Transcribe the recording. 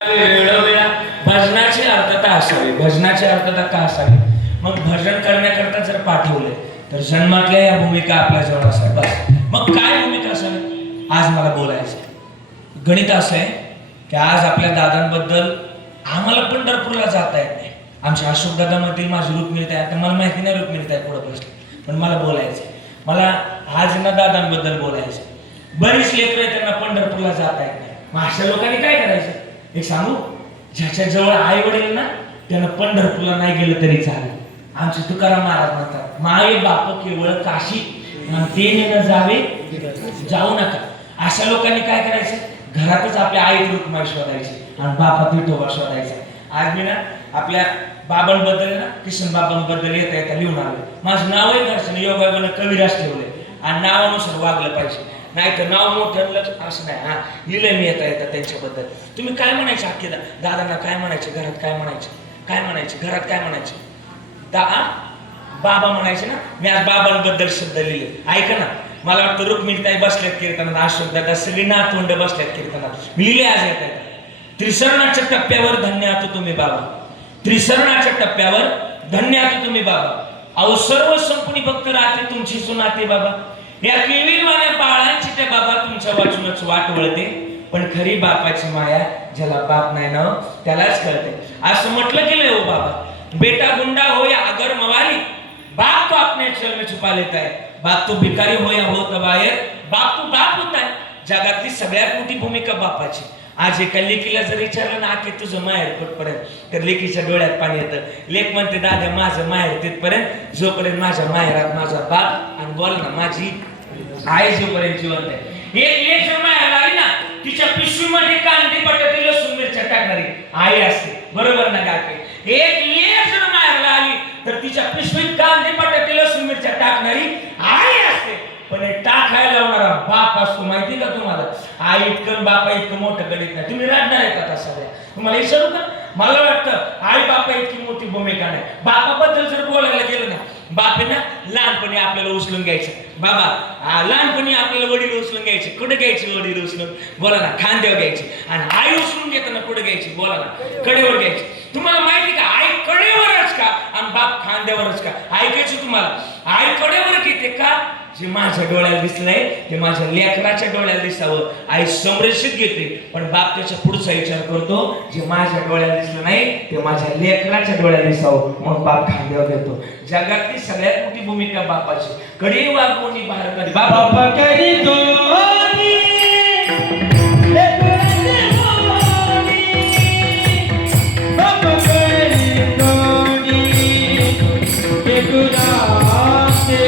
वेळोवेळा भजनाची अर्थता असावी. भजनाची अर्थता का असावी? मग भजन करण्याकरता जर पाठवले तर जन्मातल्या या भूमिका आपल्या जवळ असतात. बस मग काय भूमिका असावी? आज मला बोलायचं गणित असं आहे की आज आपल्या दादांबद्दल आम्हाला पंढरपूरला जाता येत नाही. आमच्या अशोक दादामधील माझी रुक्मिणी आहे, मला माहिती नाही रुक्मिणी आहे पुढे बसले, पण मला बोलायचं, मला आज ना दादांबद्दल बोलायचं. बरीच लेकरं आहेत त्यांना पंढरपूरला जाता येत नाही. मग अशा लोकांनी काय करायचं? एक सांगू, ज्याच्या जवळ आई वडील ना त्यानं पंढरपूरला नाही गेलं तरी चालेल. आमचे तुकाराम महाराज म्हणतात, माये बाप केवळ काशी ते न जावे जाऊ नका. अशा लोकांनी काय करायचं? घरातच आपल्या आईत रुक्माई शोधायची आणि बापात विठोबा शोधायचा. आज मी ना आपल्या बाबांबद्दल ना किशन बाबांबद्दल येता येता लिहून आलो. माझं नाव आहे घरचं योगायोगानं कविराज ठेवलंय आणि नावानुसार वागलं पाहिजे, नाही तर नाव मोठं असं नाही. हा लिहिलं मी येता येता त्यांच्याबद्दल. तुम्ही काय म्हणायचे? अख्खे दादांना काय म्हणायचे? घरात काय म्हणायचे? काय म्हणायचे? घरात काय म्हणायचे? बाबा म्हणायचे ना. मी आज बाबांबद्दल शब्द लिहिले, ऐका ना. मला वाटतं रुक्मिणीताई बसल्यात कीर्तनात, अशोक दादा सगळी नातवंड बसल्यात कीर्तनात. मी लिहिले आज येता येता, त्रिसरणाच्या टप्प्यावर धन्य आहात तुम्ही बाबा. त्रिसरणाच्या टप्प्यावर धन्य आहात तुम्ही बाबा. अहो सर्व संपूर्ण भक्त राहते तुमची सुनाते बाबा. या केविलवाण्या बाळांची त्या बाबा तुमच्या वाचूनच वाट वळते, पण खरी बापाची माया ज्याला बाप नाही ना त्यालाच कळते. असं म्हटलं गेलंय हो बाबा. बेटा गुंडा हो या अगर मवाली, बाप तो अपने चल में छुपा लेता है. बाप तो भिकारी हो या हो तबायर, बाप तो बाप होता है. जगातली सगळ्यात मोठी भूमिका बापाची. आज एका लेकीला जर विचारलं ना की तुझं माहेर कुठपर्यंत, तर लेकीच्या डोळ्यात पाणी येतं. लेक म्हणते, दादा माझं माहेर तिथपर्यंत जोपर्यंत माझ्या माहेरात माझा बाप आणि बोल ना माझी आई जोपर्यंत जिवंत आहे. एक लेक जर माहेर आली ना, तिच्या पिशवीमध्ये कांदे बटाटे लसूण मिरच्या टाकणारी आई असते, बरोबर ना काके? एक लेक जर माहेर आली तर तिच्या पिशवीत कांदे बटाटे लसूण मिरच्या टाकणारी आई असते. पण हे टाकायला लावणारा बाप असतो, माहिती का तुम्हाला? आई इतकं बापा इतकं मोठं गणित नाही. तुम्ही रडणार आहे का सगळ्या? तुम्हाला विचारू का? मला वाटतं आई बापा इतकी मोठी भूमिका नाही. बापाबद्दल जर बोलायला गेलं ना, बाप ना लहानपणी आपल्याला उचलून घ्यायचं. बाबा लहानपणी आपल्याला वडील उचलून घ्यायचे. कुठे घ्यायचे वडील उचलून? बोला ना, खांद्यावर घ्यायची. आणि आई उचलून घेताना कुठे घ्यायची? बोला ना, कडेवर घ्यायची. तुम्हाला माहिती का आई कडेवरच का आणि बाप खांद्यावरच का? ऐकायचं तुम्हाला, आई कडेवर घेते का? जे माझ्या डोळ्याला दिसलंय ते माझ्या लेकराच्या डोळ्याला दिसावं आई संरक्षित घेते, पण बाप त्याच्या पुढचा विचार करतो, जे माझ्या डोळ्याला दिसलं नाही ते माझ्या लेकराच्या डोळ्याला दिसावं, मग बाप खांद्यावर घेतो. जगातली सगळ्यात मोठी भूमिका बापाची. कडी वागवणी बाहेर कधी बाप करी दोन्ही Ekura se